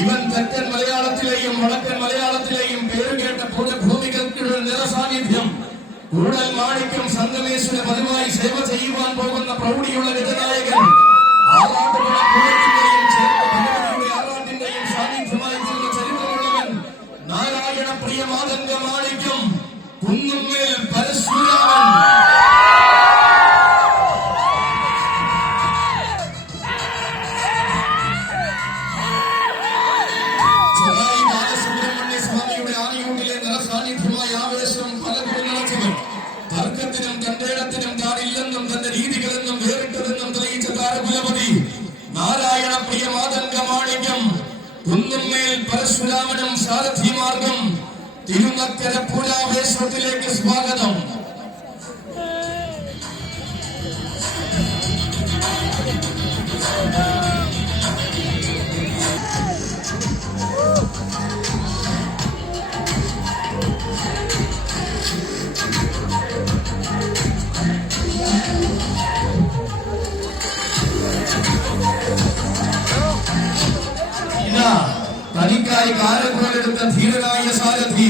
ഇവൻ തെക്കൻ മലയാളത്തിലെയും വടക്കൻ മലയാളത്തിലെയും പേരുകേട്ട ഭൂമികൾക്കുള്ള നിറസാന്നിധ്യം. കൂടൽ മാണിക്യം സംഗമേശ്വര പതിവായി സേവ ചെയ്യുവാൻ പോകുന്ന പ്രൗഢിയുള്ള രജനായകൻ. ആറാട്ടിന്റെയും സാന്നിധ്യമായി തീർന്ന ചരിത്രമുള്ളവൻ നാരായണ പ്രിയ മാതംഗ മാണിക്യം കുന്നുമ്മേൽ പരശുരാമൻ. തർക്കത്തിനും തന്റേടത്തിനും താനില്ലെന്നും തന്റെ രീതികളെന്നും വേറിട്ടതെന്നും തെളിയിച്ച താരകുലപതി നാരായണ പ്രിയ മാതംഗ മാണിക്യം കുന്നുമ്മേൽ പരശുരാമനും സാരഥിമാർഗം തിരുനക്കര പൂരാവേശത്തിലേക്ക് സ്വാഗതം. തനിക്കായി കാലക്കോലെടുത്ത ധീരനായ സാരഥി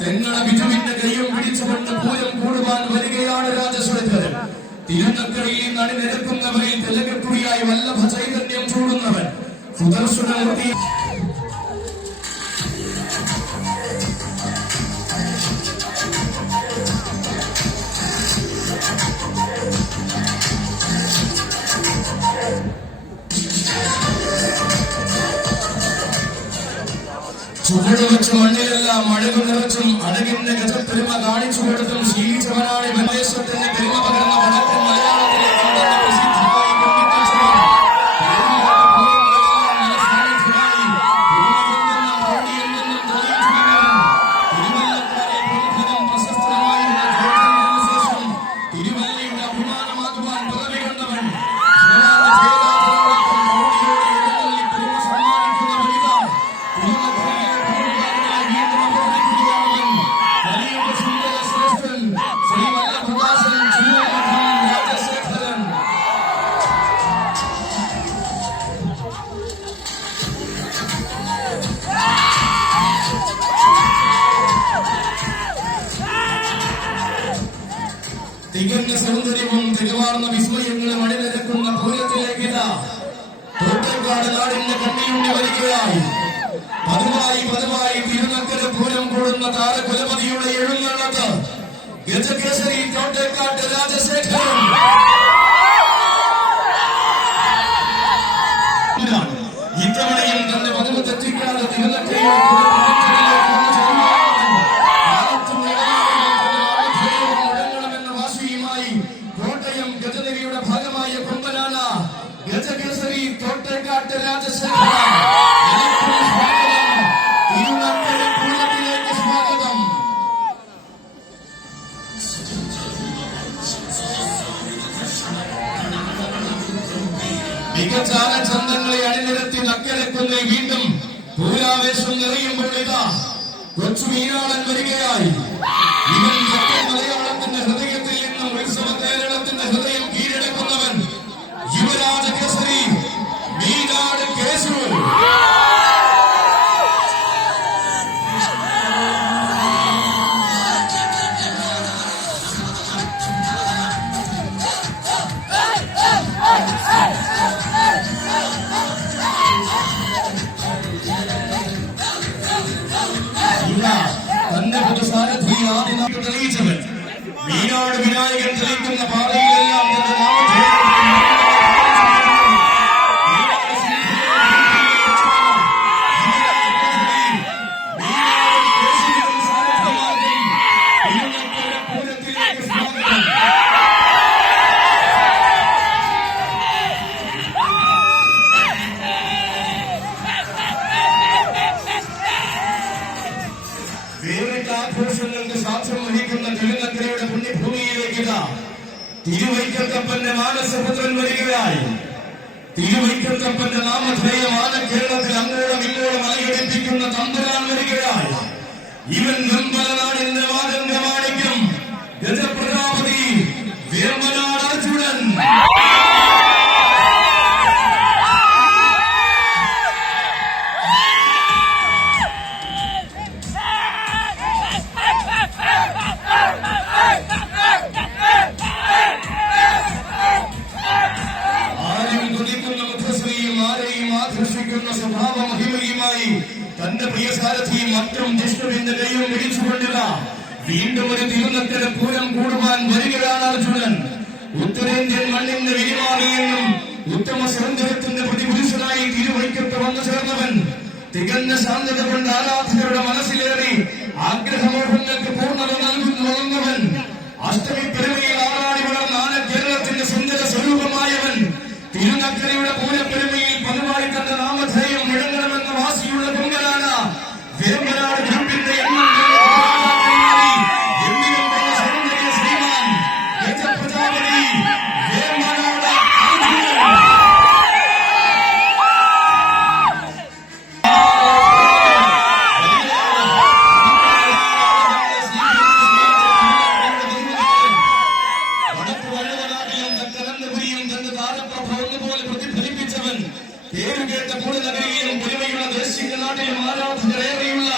തെങ്ങണ ബിജുവിന്റെ കൈയും പിടിച്ചുകൊണ്ട് പൂരം കൂടുവാൻ വരികയാണ് രാജശ്വേതരൻ. തിരുനക്കരയിൽ നിന്ന് അണിനിരക്കുന്നവരിൽ തിലകക്കുറിയായി വല്ലഭ ചൈതന്യം ചൂടുന്നവൻ സുദർശനമൂർത്തി. ചുവട് വെച്ച് മണ്ണിലെല്ലാം അഴകു നിറച്ചും അഴകിന്റെ ഗജപ്പെരുമ കാണിച്ചു കൊടുത്തും ശീലിച്ചവനാണ് വിദേശത്തിന്റെ പെരുമ പകർന്ന വടക്കൻ മലയാളത്തിലെ പ്രസിദ്ധമായി തിരുവല്ലയുടെ അഭിമാനമാകുവാൻ പിറവി കൊണ്ടവൻ തികഞ്ഞ സൗന്ദര്യവും തികവാർന്ന വിസ്മയങ്ങളും അണിനിരക്കുന്ന പൂരത്തിലേക്ക് തോട്ടേക്കാട് നാടിന്റെ കണ്ണിലൂടെ വരികയായി പതിവായി തിരുനക്കര പൂരം കൂടുന്ന താരകുലപതിയുടെ എഴുന്നള്ളത്ത് ഗജകേസരി തോട്ടേക്കാട്ട് രാജശേഖരൻ. ഇത്തവണയും തന്റെ പതിവ് തെറ്റിക്കാതെ തിരുനക്കരയിൽ കോട്ടയം ഗജനഗിയുടെ ഭാഗമായ കൊമ്പനാന ഗജകേസരി തോട്ടേക്കാട്ട് രാജശേഖരൻ. തിരുനക്കര പൂരത്തിലേക്ക് സ്വാഗതം. മികച്ച ചന്തങ്ങളെ അണിനിരത്തി നക്കരക്കുന്നിൽ വീണ്ടും പൂരാവേശം നിറയുമ്പോൾ ഇതാ കൊച്ചു മീനാളൻ വരികയായി. ഇവൻ മലയാളത്തിന്റെ ഹൃദയത്തിൽ നിന്നും ഉത്സവ കേരളത്തിന്റെ ഹൃദയം കീഴടക്കുന്നവൻ യുവരാജ കേസരി മീനാട് കേശു. തന്റെ പുതുസാരഥി ആദ്യം തെളിയിച്ചവൻ മീനാട് വിനായകൻ തെളിയിക്കുന്ന പാതയിലെല്ലാം തന്റെ ആഘോഷങ്ങൾക്ക് സാക്ഷ്യം വഹിക്കുന്ന തിരുനക്കരയുടെ പുണ്യഭൂമിയിലേക്ക് തിരുവൈക്കത്തപ്പന്റെ മാനസപുത്രൻ വരികയായി. തിരുവൈക്കത്തപ്പന്റെ നാമധേയമാണ് കേരളത്തിൽ അങ്ങോളം ഇങ്ങോളം അലയടിപ്പിക്കുന്ന തമ്പുരാൻ വരികയായി. ഇവൻ വെമ്പലനാടിന്റെ മാതംഗ മാണിക്യം ഗജപ്രജാപതി വേമ്പനാട് അർജുനൻ. തന്റെ പ്രിയ സാരഥിയും മറ്റും ജിഷ്ണുവിന്റെ കൈയും പിടിച്ചുകൊണ്ടില്ല. വീണ്ടും ഒരു തിരുനക്കര പൂരം കൂടുവാൻ വരികയാണ് അർജുനൻ. ഉത്തരേന്ത്യൻ മണ്ണിന്റെ വിരിമാറിയെന്നും ഉത്തമ സൗന്ദര്യത്തിന്റെ പ്രതിപുരുഷനായി തിരുവൈക്കത്ത് വന്നു ചേർന്നവൻ. തികഞ്ഞ ശാന്തത കൊണ്ട് ആരാധകരുടെ മനസ്സിലേറി ആഗ്രഹമോഹങ്ങൾക്ക് പൂർണ്ണത നൽകുന്നവൻ. അഷ്ടമി പെരുമയിൽ ആറാടി വളർന്ന കേരളത്തിന്റെ സുന്ദര സ്വരൂപമായവൻ. തിരുനക്കരയുടെ പൂരപ്പെരുമയിൽ പതിവായി തന്റെ നാമധേയം മുഴങ്ങണമെന്ന വാശിയുള്ള പൊങ്കലാണ് വേമ്പനാട് ഗ്രൂപ്പിന്റെ സൗന്ദര്യ ശ്രീമാൻ ഗജപ്രജാപതി വേമ്പനാട് പേരുകേട്ട പൂരനഗരിയിലും പെരുമയുള്ള ദേശിക നാട്ടിലും ആരാധകരേറെയുള്ള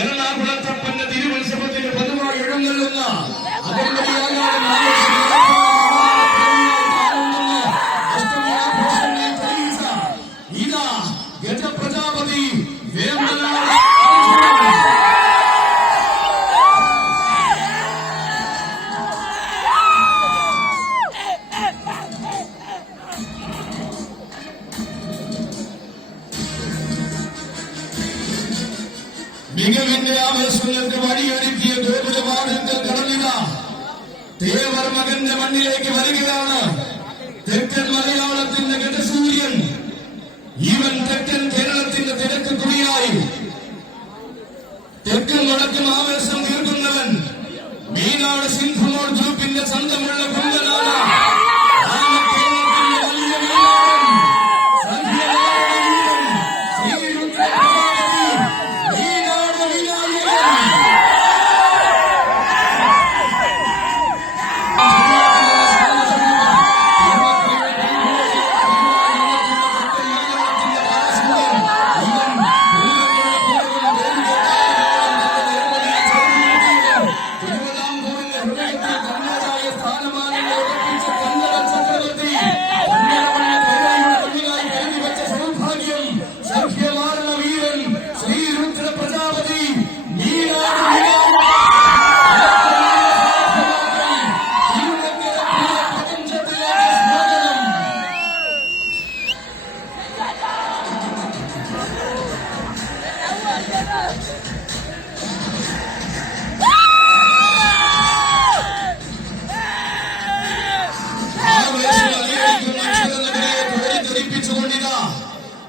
എറണാകുളത്തപ്പന്റെ തിരുവത്സവത്തിന് പതിവായി എഴുന്നള്ളുന്ന ഇതാ ഗജപ്രജാപതി വേമ്പനാട് മികവിന്റെ ആവേശങ്ങൾക്ക് വഴിയൊരുക്കിയ ഗോകുലവാദത്തിൽ കടന്നില്ല. തേവർ മകന്റെ മണ്ണിലേക്ക് വരികയാണ് തെക്കൻ മലയാളത്തിന്റെ ഗജസൂര്യൻ. ഇവൻ തെക്കൻ കേരളത്തിന്റെ തിരക്ക് തുണിയായി തെക്കൻ വടക്കും ആവേശം തീർക്കുന്നവൻ. മീനാട് സിന്ധുമോൾ ഗ്രൂപ്പിന്റെ സ്വന്തമുള്ള കുണ്ടനാണ്.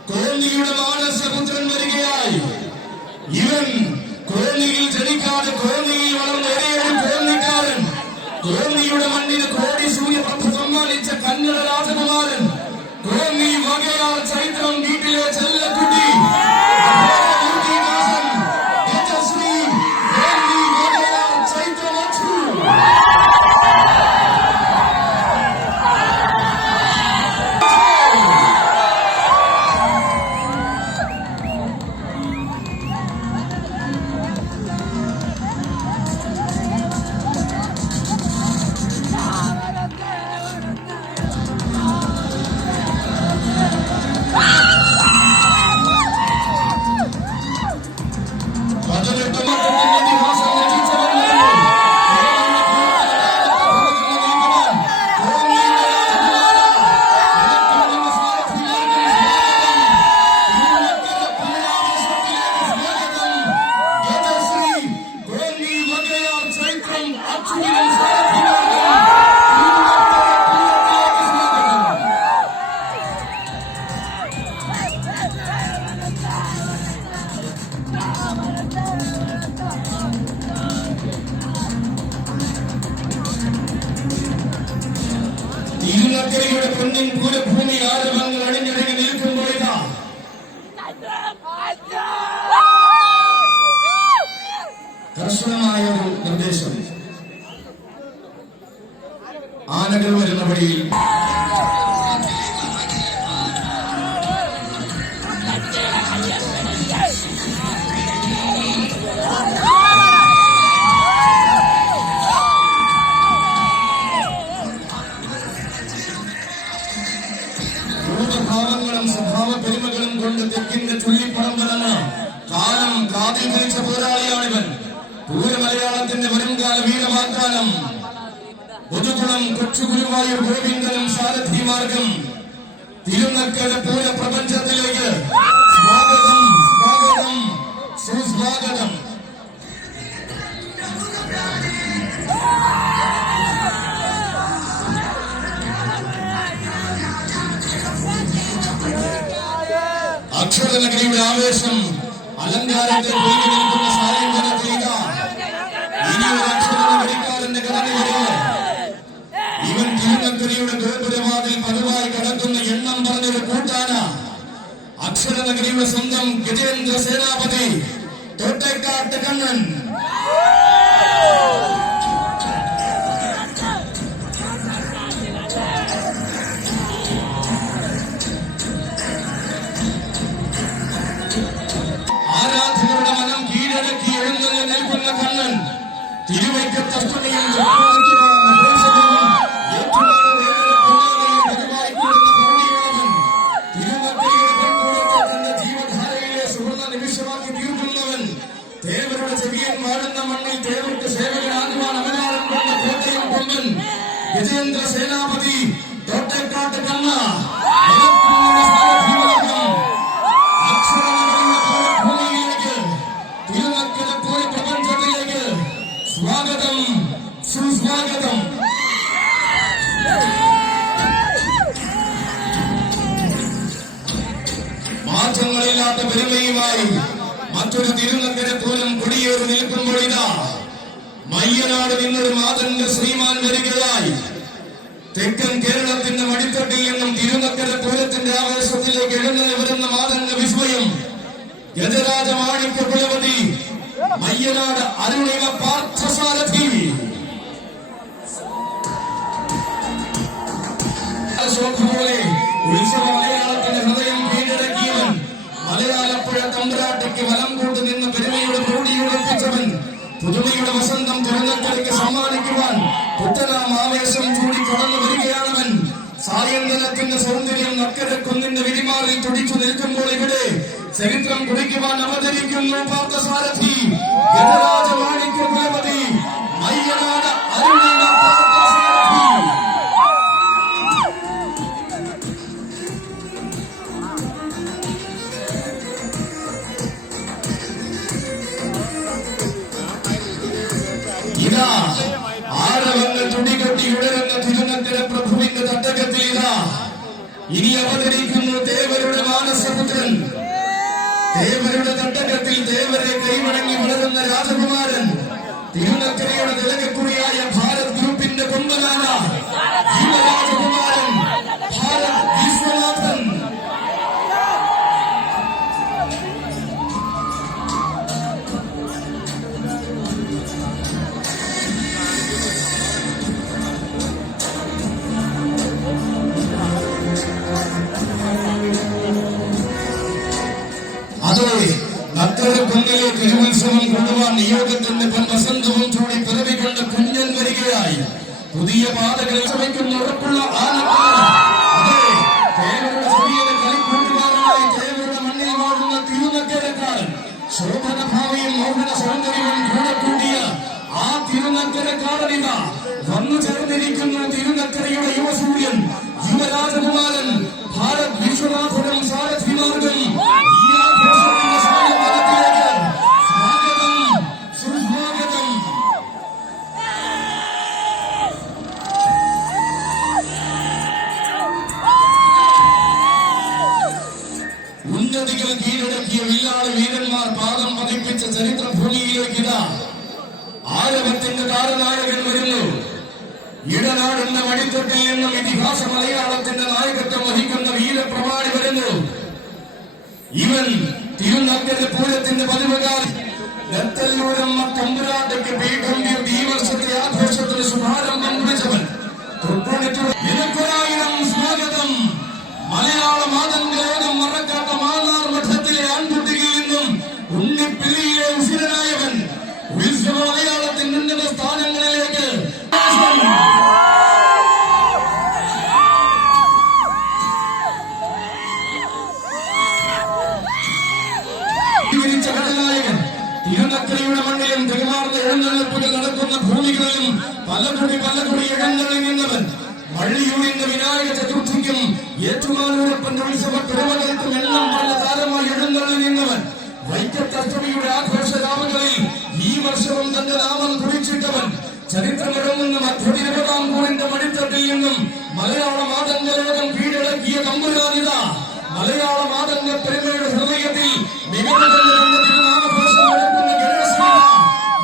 കോന്നിയുടെ മാനസപുത്രൻ വരികയായി. ഇവൻ കോന്നിയിൽ ജനിക്കാതെ കോന്നിയിൽ വളർന്ന ഒരേയൊരു കോന്നിക്കാരൻ. കോന്നിയുടെ മണ്ണിന് കോടി സൂര്യപ്രഭ സമ്മാനിച്ച കന്നഡ രാജകുമാരൻ. കോന്നി വകയാർ ചൈത്രം വീട്ടിലെ ചെല്ലക്കുട്ടി ഗജശ്രീ കോന്നി വകയാർ ചൈത്രമച്ചു. തിരുനക്കരയുടെ കുന്നിൻ പൂരഭൂമി ആരവങ്ങൾ അണിഞ്ഞടങ്ങി നിൽക്കുമ്പോഴിതാ കർശനമായ ഒരു നിർദ്ദേശം. ആനകൾ വരുന്ന വഴിയിൽ ഭാവങ്ങളും സ്വഭാവ പെരുമകളും കൊണ്ട് തെക്കിന്റെ ചുള്ളിപ്പറമ്പലെന്ന് വാതിൽ കുറിച്ച പോരാളിയാണിവൻ. പൂരമലയാളത്തിന്റെ വരുംകാല വീരവാഗ്ദാനം. ഒതുകുളം കൊച്ചുഗുരുവായൂർ ഗോവിന്ദനും സാരഥിമാർഗം തിരുനക്കര പൂര പ്രപഞ്ചത്തിലേക്ക് സ്വാഗതം, സ്വാഗതം, സുസ്വാഗതം. അക്ഷരനഗരിയുടെ ആവേശം അലങ്കാരത്തെ ഒഴിഞ്ഞു നിൽക്കുന്ന സായന്തനത്തിലില്ല. ഇനിയൊരു അക്ഷരനഗരിക്കാരന്റെ കടന്നുവരിക. ഇവൻ തിരുനക്കരയുടെ ഗോപുരവാതിൽ പതിവായി കടക്കുന്ന എണ്ണം പറഞ്ഞൊരു കൂട്ടാന. അക്ഷരനഗരിയുടെ സ്വന്തം ഗജേന്ദ്ര സേനാപതി തോട്ടേക്കാട്ട് കണ്ണൻ. ആരാധകരുടെ മനം കീഴടക്കി എഴുന്നള്ളി നിൽക്കുന്ന കണ്ണൻ തിരുവൈക്കത്തപ്പനെയും ദേവരുടെ ചെവിയൻ വാഴുന്ന മണ്ണിൽ ദേവർക്ക് സേവകനാകുവാൻ അവതാരം കൊണ്ട കോട്ടയം കൊമ്പൻ ഗജേന്ദ്ര സേനാപതി തോട്ടേക്കാട്ട് കണ്ണ. ഭൂമിയിലേക്ക് തിരുനക്കര പൂര പ്രപഞ്ചത്തിലേക്ക് സ്വാഗതം, സുസ്വാഗതം. മാറ്റങ്ങളില്ലാത്ത പെരുമയുമായി മറ്റൊരു തിരുനക്കര പൂരം കൊടിയേറി നിൽക്കുമ്പോഴിതാ മയ്യനാട് നിന്നൊരു മാതന്റെ ശ്രീമാൻ വരികയായി. തെക്കൻ കേരളത്തിന്റെ മടിത്തട്ടിൽ നിന്നും തിരുനക്കര പൂരത്തിന്റെ ആവേശത്തിലേക്ക് എഴുന്നള്ളി വരുന്ന മാതന്റെ വിസ്മയം ഗജരാജ മാണിക്യ കുലപതി മയ്യനാട് അരുണിക പാർത്ഥസാരഥി. ശോഭ പോലെ ഉത്സവ മലയാളത്തിന്റെ ഹൃദയം കീഴടക്കിയവൻ. മലയാളപ്പുഴ തമ്പ്രാട്ടിക്ക് വലം കൂട്ട് നിന്ന് പെരുമയുടെ മൂടിയുറപ്പിച്ചവൻ. പുതുമയുടെ വസന്തം തിരുനക്കരയ്ക്ക് സമ്മാനിക്കുവാൻ പുത്തനാം ആവേശം ചൂടി കടന്നു വരികയാണവൻ. സായന്തനത്തിന്റെ സൗന്ദര്യം നക്കരക്കുന്നിന്റെ വിരിമാറിൽ തുടിച്ചു നിൽക്കുമ്പോൾ ഇവിടെ ചരിത്രം കുറിക്കുവാൻ അവതരിക്കുന്നു പാർത്ഥസാരഥി ഗജരാജ മാണിക്യ കുലപതി മയ്യനാട് അരുണിക പാർത്ഥസാരഥി. ഇതാ ആരവങ്ങൾ തുടികൊട്ടി ഉടരുന്ന തിരുനക്കര പ്രഭുവിന്റെ തട്ടകത്തിൽ ഇതാ ഇനി അവതരിക്കുന്നു ദേവരുടെ മാനസപുത്രൻ. ദേവരുടെ തട്ടകത്തിൽ ദേവരെ കൈമടങ്ങി വളരുന്ന രാജകുമാരൻ. തിരുനക്കരയുടെ തിലകക്കുറിയായ ഭാരത് ഗ്രൂപ്പിന്റെ കൊമ്പനാന യുവരാജകുമാരൻ ഭാരത് വിശ്വനാഥൻ. അതോടെ നക്കര കുന്നിലെ തിരുവുത്സവം കൊണ്ടുവാൻ നിയോഗത്തിന്റെ വസന്തവും ചൂടി പിറവികൊണ്ട കുഞ്ഞൻ വരികയായി. പുതിയ പാതകളിൽ ശ്രമിക്കുന്ന ഉറപ്പുള്ള ദേവരുടെ ചെറിയുടെ കളിക്കൂട്ടുകാരനായി ദേവരുടെ മണ്ണിൽ വാഴുന്ന തിരുനക്കരക്കാരൻ. ശോഭന ഭാവിയും മോഹന സൗന്ദര്യവും കൂടെ കൂടിയ ആ തിരുനക്കരക്കാരനിത വന്നു ചേർന്നിരിക്കുന്നു തിരുനക്കരയുടെ യുവസൂര്യൻ യുവരാജകുമാരൻ ഭാരത് വിശ്വനാഥനും സാരഥിമാർഗം. ഉന്നതികൾ കീഴടക്കിയ വില്ലാളി വീരന്മാർ പാദം പതിപ്പിച്ച ചരിത്ര ഭൂമിയിലേക്ക് ഇതാ ആരവത്തിന്റെ താരനായകൻ വരുന്നു. ഇടനാടിന്റെ മടിത്തട്ടിൽ നിന്നും ഇതിഹാസ മലയാളത്തിന്റെ നായകത്വം വഹിക്കുന്ന വീരപ്രമാണി വരുന്നു. ഇവൻ തിരുനക്കര പൂരത്തിന്റെ പതിവുകാരൻ. നെത്തല്ലൂരമ്മ തമ്പുരാട്ടിക്ക് പീഠം ഈ വർഷത്തെ ആഘോഷത്തിന് ശുഭാരംഭം കുറിച്ചവൻ. നിനക്കൊരായിരം സ്വാഗതം. മലയാള മാതന്റെ ലോകം മറക്കാത്ത മാന്നാർ മഠത്തിലെ ആൺകുട്ടിയിൽ നിന്നും ഉണ്ണിപ്പിള്ളിയിലെ ഉസിരനായവൻ. ഉത്സവ മലയാളത്തിന്റെ ഉന്നത സ്ഥാനങ്ങളിലേക്ക് കടനായകൻ പലകുടി ഇടങ്ങളിൽ നിന്നവൻ വള്ളിയൂരിന്റെ വിനായക ചതുർത്ഥിക്കും ഏറ്റുമാനൂരപ്പന്റെ ഉത്സവ പിറവകൾക്കും എല്ലാം പല താരമായി എഴുന്നള്ളി നിന്നവൻ വൈക്കത്തഷ്ടമിയുടെ ആഘോഷരാമങ്ങളിൽ ഈ വർഷവും തന്റെ നാമം കുറിച്ചിട്ടവൻ ചരിത്രമിറങ്ങുന്ന മധ്യതിരുപതാംകൂറിന്റെ മടിത്തട്ടിൽ നിന്നും മലയാള മാതംഗലോകം കീഴടക്കിയ തമ്പുരാനിത മലയാള മാതംഗ പെരുമയുടെ ഹൃദയത്തിൽ മികവുകൊണ്ടുവന്ന തിരുനാമഘോഷം നടക്കുന്ന ഗണേശനിത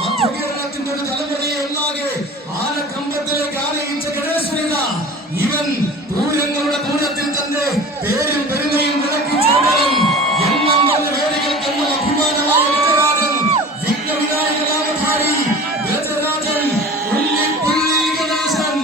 മധ്യകേരളത്തിന്റെ ഒരു തലമുറയെ ഒന്നാകെ ആനക്കമ്പത്തിലേക്ക് ആനയിച്ച ഗണേശനിത ഇവൻ പൂരങ്ങളുടെ പൂരത്തിൽ തന്റെ പേരും പെരുമയും വിളക്കി ചേർന്നവൻ എണ്ണം വന്ന വേദികൾക്കെന്നും അഭിമാനമായ ഗജരാജൻ വിഘ്നവിനായക നാമധാരി ഗജരാജൻ ഉള്ളിപ്പുള്ളി ഗണേശൻ.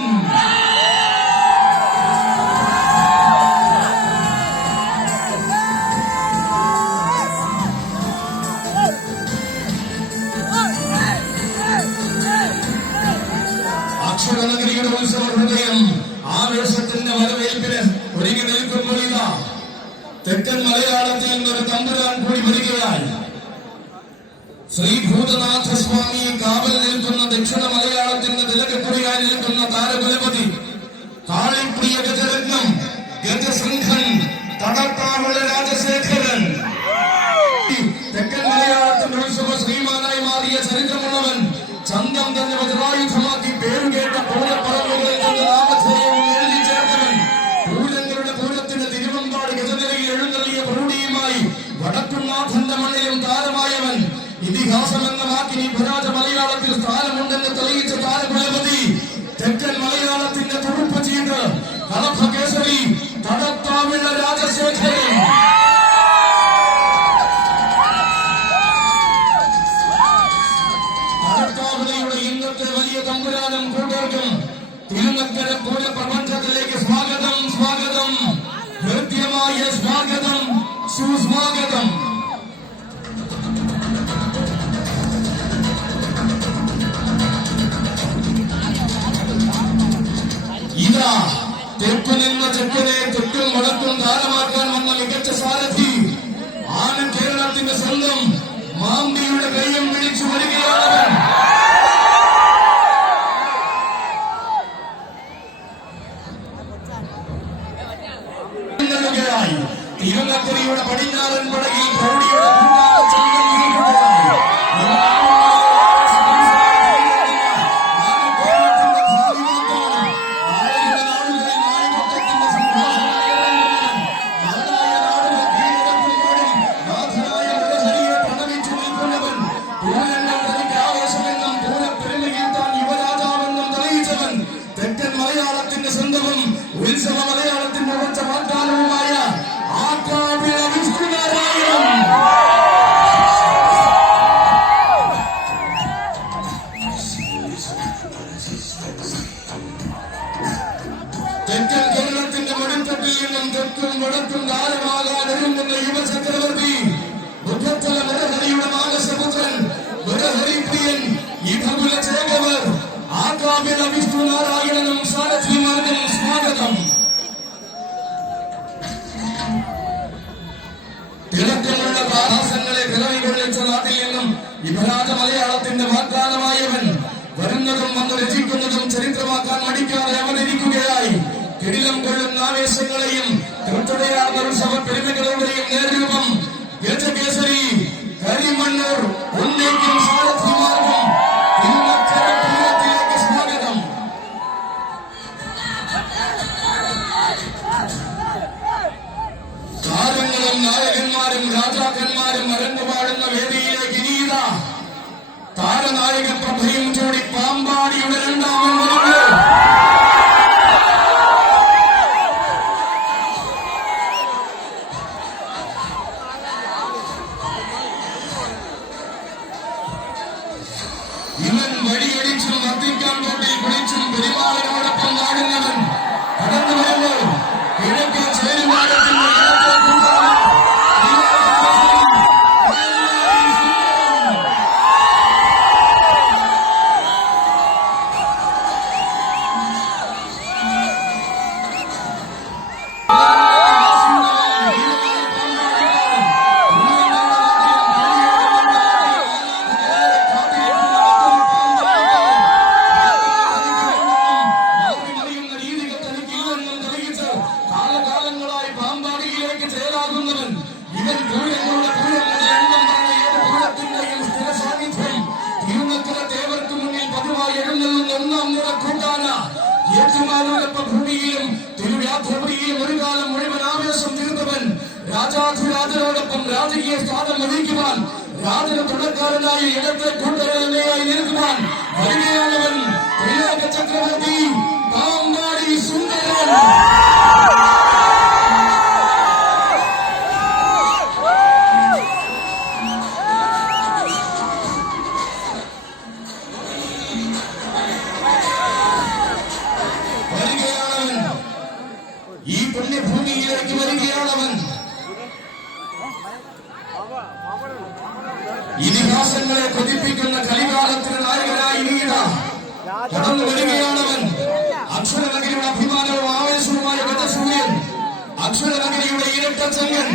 അക്ഷരനഗരിയുടെ ഉത്സവ ഹൃദയം ആവേശത്തിന്റെ വരവേൽപ്പിന് ഒരുങ്ങി നിൽക്കുമ്പോൾ ഇതാ തെക്കൻ മലയാളത്തിൽ നിന്നൊരു തമ്പുരാൻ കൂടി വരികയായി. ശ്രീ ഭൂതനാഥ സ്വാമി കാവൽ നിൽക്കുന്ന ദക്ഷിണ മലയാളത്തിന്റെ തിലകക്കുറിയായി നിൽക്കുന്ന താരകുലപതി കാളിപ്രിയ ഗജരത്നം ഗജസിംഹൻ തടത്താവുള്ള രാജശേഖരൻ തെക്കൻ മലയാളത്തിന്റെ ഉത്സവ ശ്രീമാനായി മാറിയ ചരിത്രമുള്ളവൻ ചന്തം തന്നെ വജ്രായുധമാക്കി പേരുകേട്ട പൂരപ്പറമ്പുകളിൽ തന്റെ നാമധേയവും എഴുതി ചേർത്തവൻ പൂരങ്ങളുടെ പൂരത്തിന് തിരുവമ്പാട് ഗജനിലയിൽ എഴുന്നള്ളിയ പ്രൗഢിയുമായി വടക്കുംനാഥന്റെ മണ്ണിലും താരമായവൻ ഇതിഹാസം എന്ന വാക്കിന് പുരാജ മലയാളത്തിൽ സ്ഥാനമുണ്ടെന്ന് തെളിയിച്ച താരകുലപതി തെക്കൻ മലയാളത്തിന്റെ തുറുപ്പ് ചീട്ട് കളഭകേസരി തടത്താവുള്ള രാജശേഖരൻ. തടത്താവുളയുടെ ഇന്നത്തെ വലിയ തമ്പുരാനും കൂട്ടർക്കും തിരുനക്കര പൂര പ്രപഞ്ചത്തിലേക്ക് സ്വാഗതം സ്വാഗതം കൃത്യമായ സ്വാഗതം സുസ്വാഗതം. ഇതാ തെക്കുനിന്ന ചെക്കനെ തെക്കും വടക്കും താരമാക്കാൻ വന്ന മികച്ച സാരഥി ആന കേരളത്തിന്റെ സ്വന്തം മാമ്പിയുടെ കൈയും പിടിച്ചു വരികയാണവൻ. തിരുനക്കരയുടെ പടിഞ്ഞാറൻ പടകിൽ പ്രൗഢിയുടെ തെക്കൻ മലയാളത്തിന്റെ സ്വന്തവും ഉത്സവ മലയാളത്തിന്റെ ഉറച്ച വാഗ്ദാനവുമായ ആക്കാവിള വിഷ്ണുനാരായണൻ. തെക്കൻ കേരളത്തിന്റെ മടിത്തട്ടിൽ നിന്നും തെക്കും വടക്കും താരമാകാൻ ഒരുങ്ങുന്ന യുവചക്രവർത്തി ബുദ്ധത്തല മുരഹരിയുടെ മാനസപുത്രൻ മുരഹരിപ്രിയൻ ഇടകുല ചേകവർ ആകാവിള വിഷ്ണുനാരായണനും സാരഥിമാർക്കും സ്വാഗതം. തിളക്കമുള്ള താരാസങ്ങളെ പിറവികൊള്ളിച്ച നാട്ടിൽ നിന്നും ഇവരാജ മലയാളത്തിന്റെ വാഗ്ദാനമായവൻ വരുന്നതും വന്ന് രചിക്കുന്നതും ചരിത്രമാക്കാൻ മടിക്കാതെ അവതരിക്കുകയായി. കിടിലം കൊള്ളുന്ന ആവേശങ്ങളെയും കൃത്യതയാർന്ന ഉത്സവ പെരുമകളുടെയും നേതൃത്വം ഗജകേസരി കരിമണ്ണൂർ ഉന്നയിക്കും സാരഥിമാർക്കും പൂരത്തിലേക്ക് സ്വാഗതം. താരങ്ങളും നായകന്മാരും രാജാക്കന്മാരും അരങ്ങുപാടുന്ന വേദിയിലേക്ക് ഇനിയിത താരനായക പ്രഭയും ചൂടി പാമ്പാടിയുടെ രണ്ടാമൻ വരവ്. ഇവൻ വടിയടിച്ചും വർദ്ധിക്കാൻ തോട്ടിൽ കുളിച്ചും പെരുമാളിനോടൊപ്പം നാടുന്നവൻ കടന്നു വരുമ്പോൾ കിഴക്കേ ചേരുമാടത്തിന്റെ ഇവൻ പൂരങ്ങളുടെ പൂരങ്ങളുടെ എണ്ണം പറഞ്ഞ ഏത് പൂരത്തിന്റെയും സ്ഥിര സാന്നിധ്യം തിരുനക്കര ദേവർക്ക് മുന്നിൽ പതിവായി എഴുന്നള്ളുന്ന ഒന്നാം നിറ കൂട്ടാന ഏറ്റുമാനൂരപ്പ ഭൂമിയിലും തിരുവ്യാധപുരിയിലും ഒരു കാലം മുഴുവൻ ആവേശം തീർന്നവൻ രാജാധിരാജനോടൊപ്പം രാജകീയ സ്ഥാനം വഹിക്കുവാൻ രാജന തുടക്കാരനായ ഇടത്തെ കൂട്ടരയായി നിൽക്കുവാൻ വരികയാണവൻ ത്രിലോക ചക്രവർത്തി പാമ്പാടി സുന്ദരൻ. ഈ പുണ്യഭൂമിയിലേക്ക് വരികയാണവൻ. ഇതിഹാസങ്ങളെ കൊതിപ്പിക്കുന്ന കലികാലത്തിന് നായകനായി നീട കടന്നു വരികയാണവൻ. അക്ഷരനഗരിയുടെ അഭിമാനവും ആവേശവുമായ ഗജസൂര്യൻ, അക്ഷരനഗരിയുടെ ഇരട്ടച്ചങ്കൻ,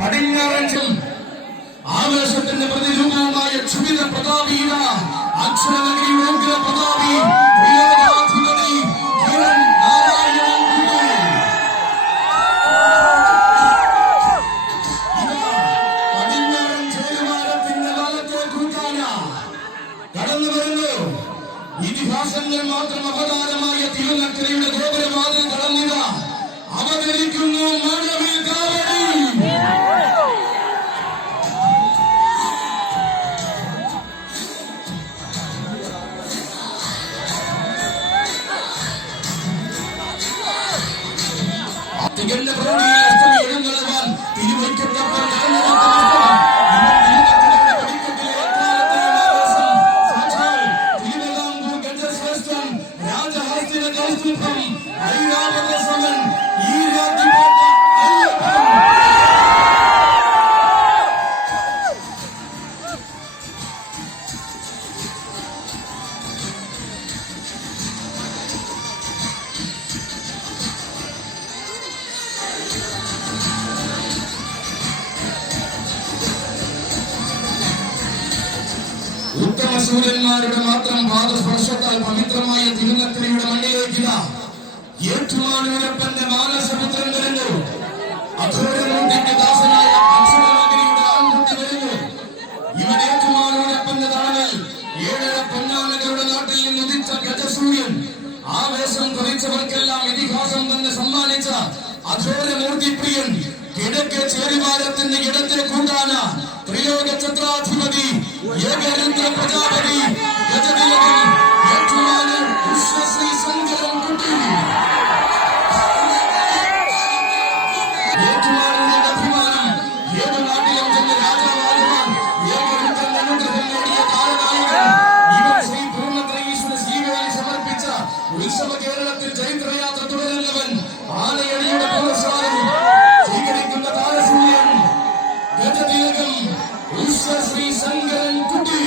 പടിഞ്ഞാറൻ ആവേശത്തിന്റെ പ്രതിരൂപവുമായ ക്ഷുഭിത പ്രതാപീന, അക്ഷരനഗരിയുടെ ഉഗ്ര പ്രതാപി ത്രിലോകാധിപതി കിരൺ നാരായണൻ കടന്നു വരുന്നു. ഇതിഹാസങ്ങൾ മാത്രം അവതാരമായ തിരുനക്കരയുടെ ഗോപുരവാതിൽ കടന്നിത അവതരിക്കുന്നു മഴവിൽ കാവടി. തികഞ്ഞ പ്രൗഢിയിൽ അഷ്ടമി എഴുന്നള്ളുവാൻ തിരുവൈക്കത്തപ്പൻ ഉത്തമസൂര്യന്മാരുടെ മാത്രം പാദസ്പർശത്താൽ പവിത്രമായ തിരുനക്കരയുടെ മണ്ണിലേക്ക് ഏറ്റുമാനൂരപ്പന്റെ മാനസപുത്രൻ വരുന്നു. അഘോരമൂർത്തിക്ക് ദാസനായ അക്ഷരനഗരിയുടെ ആൺകുട്ടി വരുന്നു. ഇവൻ ഏറ്റുമാനൂരപ്പന്റെ തണലിൽ 7 പൊന്നാനകളുടെ നാട്ടിൽ നിന്ന് ഉദിച്ച ഗജസൂര്യൻ. ആവേശം കുറിച്ചവർക്കെല്ലാം ഇതിഹാസം തന്നെ സമ്മാനിച്ച അഘോരമൂർത്തിപ്രിയൻ, കിഴക്കേ ചേരിവാരത്തിന്റെ ഇടത്തെ കൂട്ടാന ത്രിലോക ചത്രാധിപതി ഏകരുദ്ര പ്രജാപതി ഗജതിലകൻ ഏറ്റുമാനൂർ വിശ്വശ്രീ ശങ്കരൻ കുട്ടി. ഏറ്റുമാനൂരിന്റെ അഭിമാനം, ഏത് നാട്ടിലും ചെന്ന് രാജാവാകുവാൻ ഏകരുദ്രന്റെ അനുഗ്രഹം നേടിയ താരനായകൻ ഇവൻ ശ്രീ പൂർണ്ണത്രയീശ്വര ശ്രീവേലി സമർപ്പിച്ച ഉത്സവ കേരളത്തിൽ ചൈത്രയാത്ര തുടരുന്നവൻ. ആലയടിയുടെ പുരസ്കാരം സ്വീകരിക്കുന്ന താരസൂര്യൻ ഗജതിലകം വിശ്വശ്രീ ശങ്കരൻ കുട്ടി.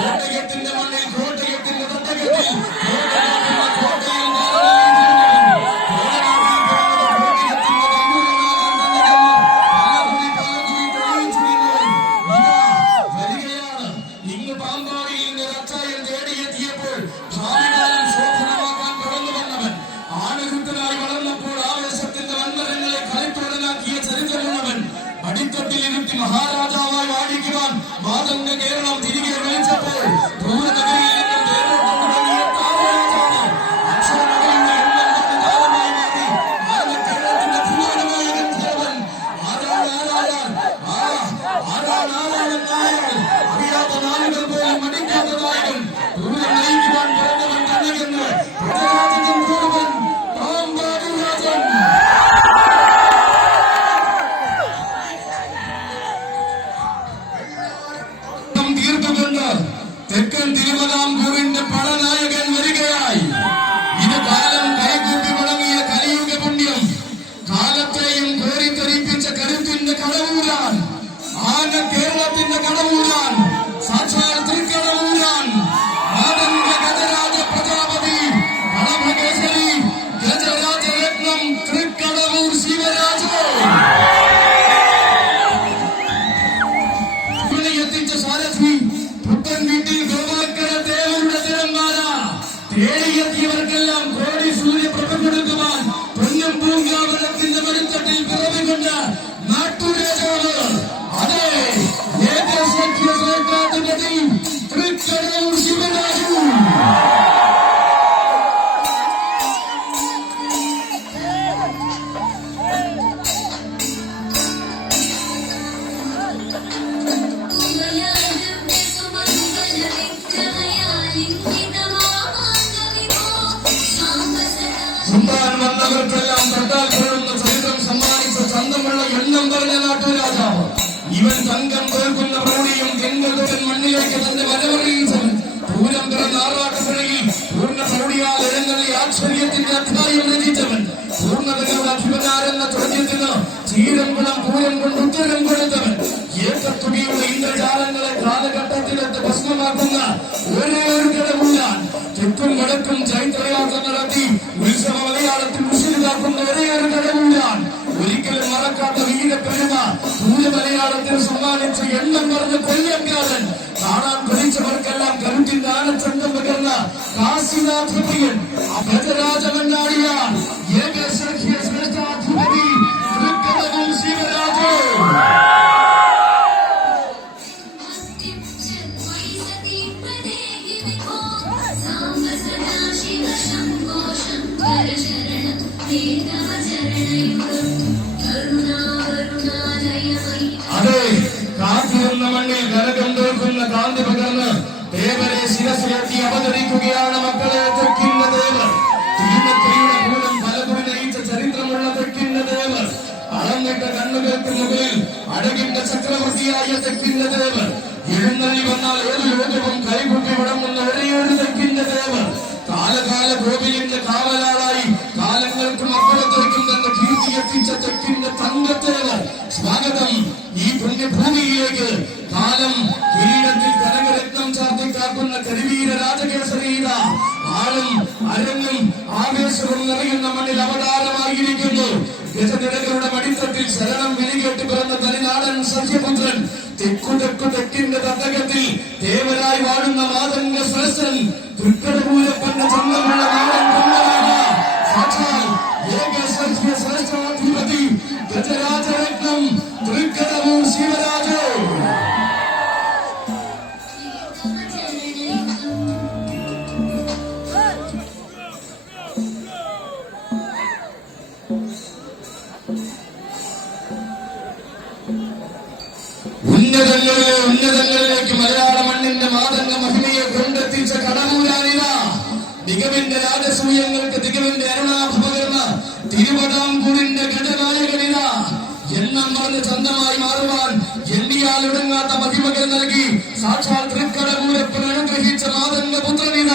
കോട്ടയത്തിന്റെ മണ്ണിൽ കോട്ടയത്തിന്റെ തട്ടകത്തിൽ മഹാരാജാവായി വാഴിക്കുവാൻ മാതംഗ കേരളം തിരികെ വിളിച്ചപ്പോൾ അറിയാത്ത നാളുകൾ പോലും മടിക്കാത്ത നായകൻ ദൂരം നയിക്കുവാൻ പറഞ്ഞവൻ കണ്ണകെന്ന് പ്രജാരാജൻ പൂർവൻ പാമ്പാടി രാജൻ തീർത്തുകൊണ്ട് തെക്കൻ തിരുവിതാംകൂറിന്റെ പടനായകൻ വരികയായി. ഇത് കാലം കൈകൂപ്പി മുടങ്ങിയ കലിയുഗ പുണ്യം, കാലത്തെയും കോരിത്തെറിപ്പിച്ച കരുത്തിന്റെ കടവൂരാൻ, ആന കേരളത്തിന്റെ കടവൂരാൻ, സാക്ഷാൽ തൃക്കടവൂരാൻ, മാതംഗ ഗജരാജ പ്രജാപതി കളഭകേസരി ഗജരാജരത്നം തൃക്കടവൂർ ശിവരാജോ എത്തിച്ച സാരഥി പുത്തൻ വീട്ടിൽ ഗോവാക്കര ദേവരുടെ തിരമ്പാല തേടിയെത്തിയവർക്കെല്ലാം കോടി സൂര്യപ്രഭ കൊടുക്കുവാൻ പൊന്നും പൂങ്കാവനത്തിന്റെ മരുത്തട്ടിൽ പിറവികൊണ്ട് നാട്ടുരാജാവ് അതെ ഏകസഖ്യസേനാധിപതി തൃക്കടവൂർ ശിവരാജു. സുൽത്താൻ വന്നവർക്കെല്ലാം തൊട്ടാൽ കൊള്ളുന്ന ചരിത്രം സമ്മാനിച്ച ചന്തമുള്ള എണ്ണം പറഞ്ഞ നാട്ടുരാജാവ്. ഇവൻ തങ്കം തോൽക്കുന്ന പ്രൗഢിയും തെങ്ങുതോൻ മണ്ണിലേക്ക് തന്റെ വരവറിയിച്ചവൻ. പൂരം പിറന്ന ആറാട്ടുപുഴയിൽ പൂർണ്ണ പ്രൗഢിയാൽ ഇടങ്ങളിൽ ആശ്ചര്യത്തിന്റെ അധ്യായം രചിച്ചവൻ. പൂർണ്ണതകളുടെ അധിപനാരെന്ന ചോദ്യത്തിന് ചീരംകുളം പൂരം കൊണ്ട് ഉത്തരം കൊടുത്തവൻ. ഏക്കത്തുകയുടെ ഇന്ദ്രജാലങ്ങളെ കാലഘട്ടത്തിലെത്ത് ഭസ്മമാക്കുന്ന ഒരേ ഒരു കടവുള്ളാൻ. തെക്കും വടക്കും ചൈത്രയാത്ര നടത്തി ഉത്സവ മലയാളത്തിൽ മുഷിലാക്കുന്ന ഒരേ ഒരു കടവുള്ളാൻ. ഒരിക്കലും മറക്കാത്ത വീരപ്പെരുമ മലയാളത്തിൽ സമ്മാനിച്ച എണ്ണം പറഞ്ഞ കൊല്ലംകാരൻ. കാണാൻ കൊതിച്ചവർക്കെല്ലാം കരുത്തിന്റെ ആനച്ചന്തം പകർന്ന കാശിനാഥപ്രിയൻ ഗജരാജമന്നാടിയാൻ ഏകസഖ്യ ശ്രേഷ്ഠാധിപതി തൃക്കടവൂർ ശിവരാജോ. അതെ, കാത്തിരുന്ന മണ്ണിൽ കനകം തോൽക്കുന്ന കാന്തി പകർന്ന് ദേവരെ ശിരസിലെത്തി അവതരിക്കുകയാണ് മക്കളെ തെക്കിന്റെ ദേവർ. തിരുനക്കരയുടെ മൂലം പലകുറി നയിച്ച ചരിത്രമുള്ള തെക്കിന്റെ ദേവർ. അളന്നിട്ട കണ്ണുകൾക്ക് മുകളിൽ അഴകിന്റെ ചക്രവർത്തിയായ തെക്കിന്റെ ദേവർ. എഴുന്നള്ളി വന്നാൽ ഏത് ലോകവും കൈകുപ്പി മുടങ്ങുന്ന ഒരേയൊരു തെക്കിന്റെ ദേവർ. കാലകാല കോവിലിന്റെ കാവലാളായി കാലങ്ങൾക്ക് മക്കളത്തേക്കും തന്റെ കീർത്തി എത്തിച്ച തെക്കിന്റെ തങ്കത്തേവർ. സ്വാഗതം ഈ പുണ്യഭൂമിയിലേക്ക്. കാലം കിരീടത്തിൽ കനകരത്നം ചാർത്തി കാക്കുന്ന കരിവീര രാജകേസരീത ആളും അരങ്ങും ആവേശവും നിറയുന്ന മണ്ണിൽ അവതാരമായിരിക്കുന്നു. ഗജനിരകളുടെ മടിത്തട്ടിൽ ശരണം വിളികേട്ട് പിറന്ന തനിനാടൻ സഖ്യപുത്രൻ. തെക്കിന്റെ തട്ടകത്തിൽ ദേവരായി വാഴുന്ന മാതംഗ സരസൻ. തൃക്കടവൂരപ്പന്റെ ചന്തമുള്ള നാടൻ കൊണ്ടവരായ സാക്ഷാൽ ഏകസഖ്യ ശ്രേഷ്ഠാധിപതി ഗജരാജരത്നം തൃക്കടവൂർ ശിവരാജോ. ഉന്നതങ്ങളിലേക്ക് മലയാള മണ്ണിന്റെ മാതംഗ മഹിമയെ കൊണ്ടെത്തിച്ച കടവൂരാനില. മികവിന്റെ രാജസൂയങ്ങൾക്ക് തികവിന്റെ അരുണാഭ പകർന്ന തിരുവിതാംകൂറിന്റെ ഗജനായകനില. എണ്ണം പറഞ്ഞ് ചന്തമായി മാറുവാൻ എണ്ണിയാൽ ഒടുങ്ങാത്ത മഹിമകൾ നൽകി സാക്ഷാൽ തൃക്കടവൂരപ്പൻ അനുഗ്രഹിച്ച മാതംഗ പുത്രനില.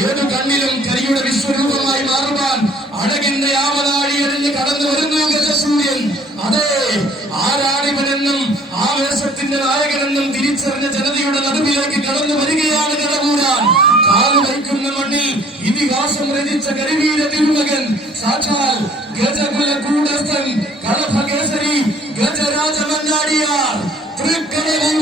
ഏതു കണ്ണിലും കരിയുടെ വിശ്വരൂപമായി മാറുവാൻ അഴകിന്റെ ആമനാഴി എറിഞ്ഞ് കടന്നു വരുന്നു ഗജസൂര്യൻ. അതെ, ആരാണിവനെന്നും ആവേശത്തിന്റെ നായകനെന്നും തിരിച്ചറിഞ്ഞ ജനതയുടെ നടുവിലേക്ക് കടന്നു വരികയാണ് കടകൂടാൻ. കാലു വയ്ക്കുന്ന മണ്ണിൽ ഇതിഹാസം രചിച്ച കരിവീര തിരുമകൻ സാക്ഷാൽ ഗജകുല കൂടസ്ഥൻ കളഭകേസരി ഗജരാജ മഞ്ഞാടിയാർ തൃക്കടലിൽ